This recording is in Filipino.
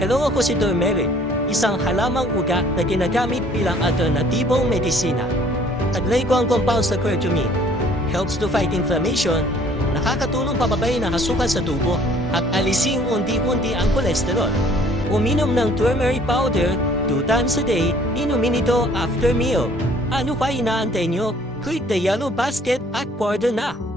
Hello, ako si Turmeric, isang halamang ugat na ginagamit bilang alternatibong medisina. Taglay ko ang compound sa curcumin. Helps to fight inflammation, nakakatulong pababayin ang hasukat sa dugo at alisin unti-unti ang kolesterol. Uminom ng turmeric powder 2 times a day, inumin ito after meal. Ano pa inaantay nyo? Click the yellow basket at order na!